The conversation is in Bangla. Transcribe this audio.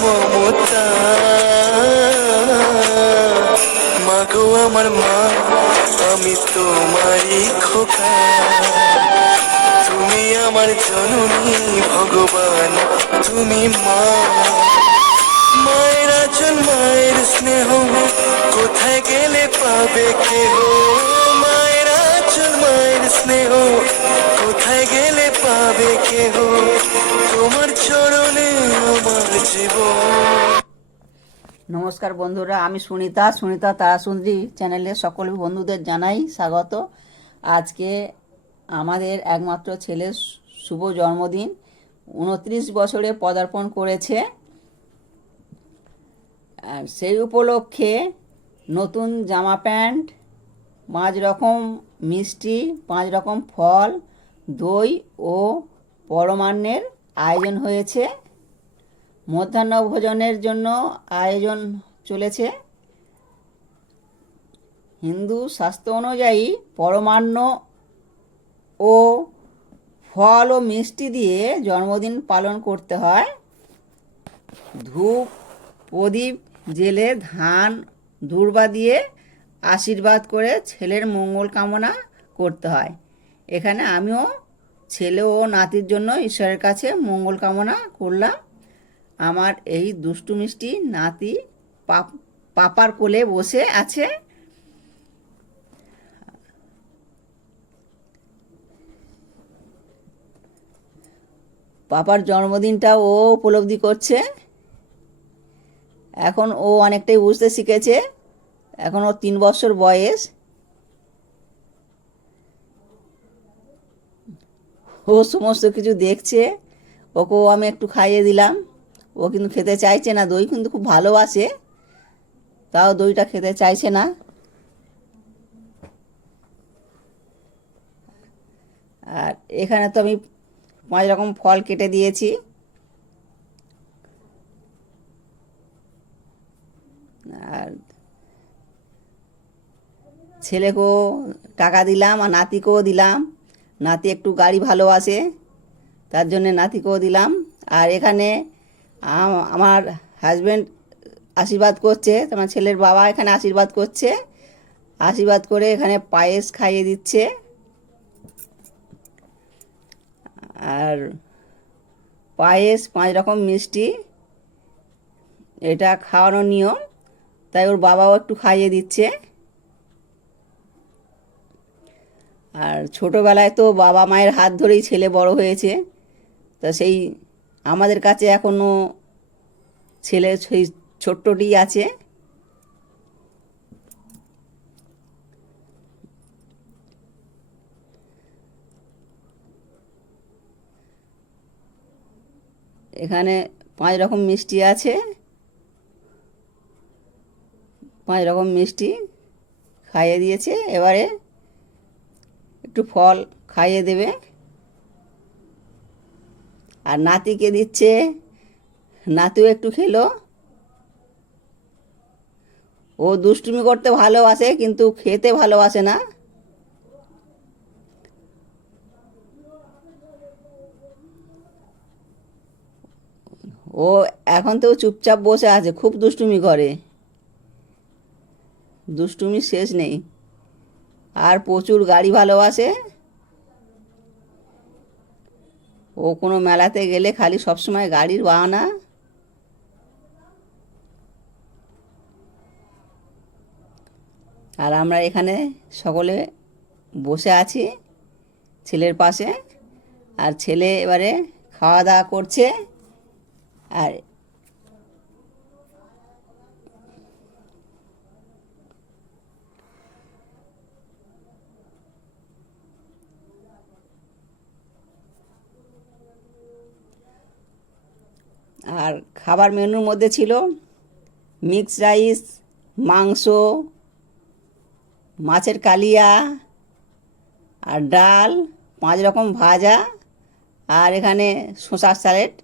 মমতা। মাগো আমার মা, আমি তোমারই খোকা। তুমি আমার জননী ভগবান, তুমি মা। মায়ের আচল মায়ের স্নেহ কোথায় গেলে পাবে কেহ? মায়ের আচল মায়ের স্নেহ কোথায় গেলে পাবে কেহ? নমস্কার বন্ধুরা, আমি সুনিতা সুনিতা তারাসুন্দরী চ্যানেলে সকল বন্ধুদের জানাই স্বাগত। আজকে আমাদের একমাত্র ছেলের শুভ জন্মদিন, উনত্রিশ বছরে পদার্পণ করেছে। আর সেই উপলক্ষে নতুন জামা প্যান্ট, পাঁচ রকম মিষ্টি, পাঁচ রকম ফল, দই ও পরমান্নের আয়োজন হয়েছে। মধ্যাহ্ন ভোজনের জন্য আয়োজন চলেছে। হিন্দু শাস্ত্র অনুযায়ী পরমান্ন ও ফল ও মিষ্টি দিয়ে জন্মদিন পালন করতে হয়। ধূপ, প্রদীপ, জেলে, ধান, দূর্বা দিয়ে আশীর্বাদ করে ছেলের মঙ্গল কামনা করতে হয়। এখানে আমিও ছেলে ও নাতির জন্য ঈশ্বরের কাছে মঙ্গল কামনা করলাম। আমার এই দুষ্টু মিষ্টি নাতি পাপ, পাপার কোলে বসে আছে। পাপার জন্মদিনটা ও উপলব্ধি করছে। এখন ও অনেকটাই বুঝতে শিখেছে। এখন ওর তিন বছর বয়স। ও সমস্ত কিছু দেখছে। ওকেও আমি একটু খাইয়ে দিলাম। ও কিন্তু খেতে চাইছে না, দই কিন্তু খুব ভালোবাসে। তাও দইটা খেতে চাইছে না। আর এখানে তো আমি পাঁচ রকম ফল কেটে দিয়েছি। আর ছেলেকেও টাকা দিলাম আর নাতিকেও দিলাম। নাতি একটু গাড়ি ভালোবাসে, তার জন্যে নাতিকেও দিলাম। আর এখানে আমার হাজব্যান্ড আশীর্বাদ করছে, তোমার ছেলের বাবা এখানে আশীর্বাদ করছে, আশীর্বাদ করে এখানে পায়েস খাইয়ে দিচ্ছে। আর পায়েস পাঁচ রকম মিষ্টি, এটা খাওয়ানোর নিয়ম, তাই ওর বাবাও একটু খাইয়ে দিচ্ছে। আর ছোটোবেলায় তো বাবা মায়ের হাত ধরেই ছেলে বড় হয়েছে, তা সেই আমাদের কাছে এখনও ছেলে সেই ছোট্টটি আছে। এখানে পাঁচ রকম মিষ্টি আছে। পাঁচ রকম মিষ্টি খাইয়ে দিয়েছে। এবারে একটু ফল খাইয়ে দেবে। আর নাতিকে দিচ্ছে। নাতিও একটু খেলো। ও দুষ্টুমি করতে ভালোবাসে, কিন্তু খেতে ভালোবাসে না। ও এখন তো চুপচাপ বসে আছে, খুব দুষ্টুমি করে। দুষ্টুমি শেষ নেই। আর প্রচুর গাড়ি ভালোবাসে। ও কোনো মেলাতে গেলে খালি সবসময় গাড়ির বাহানা? আর আমরা এখানে সকলে বসে আছি ছেলের পাশে। আর ছেলে এবারে খাওয়া দাওয়া করছে। আর আর খাবার মেনুর মধ্যে ছিল মিক্স রাইস মাংস, মাছের কালিয়া আর ডাল, পাঁচ রকম ভাজা আর এখানে শসার স্যালাড